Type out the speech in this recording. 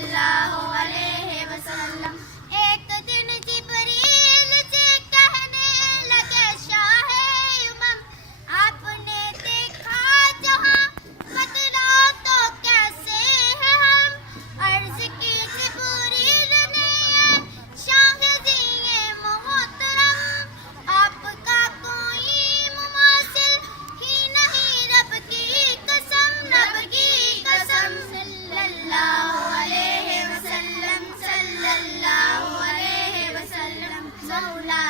सल्लल्लाहु अलैहि वसल्लम। एक दिन जिब्रील से कहने लगे शाहे उमम, आपने देखा जहां बदलाव तो कैसे हैं हम। अर्ज की जिब्रील ने शाहे दिए मोहतरम, आपका कोई मुमासिल ही नहीं रब की कसम, रब की कसम। सल्लल्लाहु अलैहि वसल्लम, सल्लल्लाहु अलैहि वसल्लम। मौला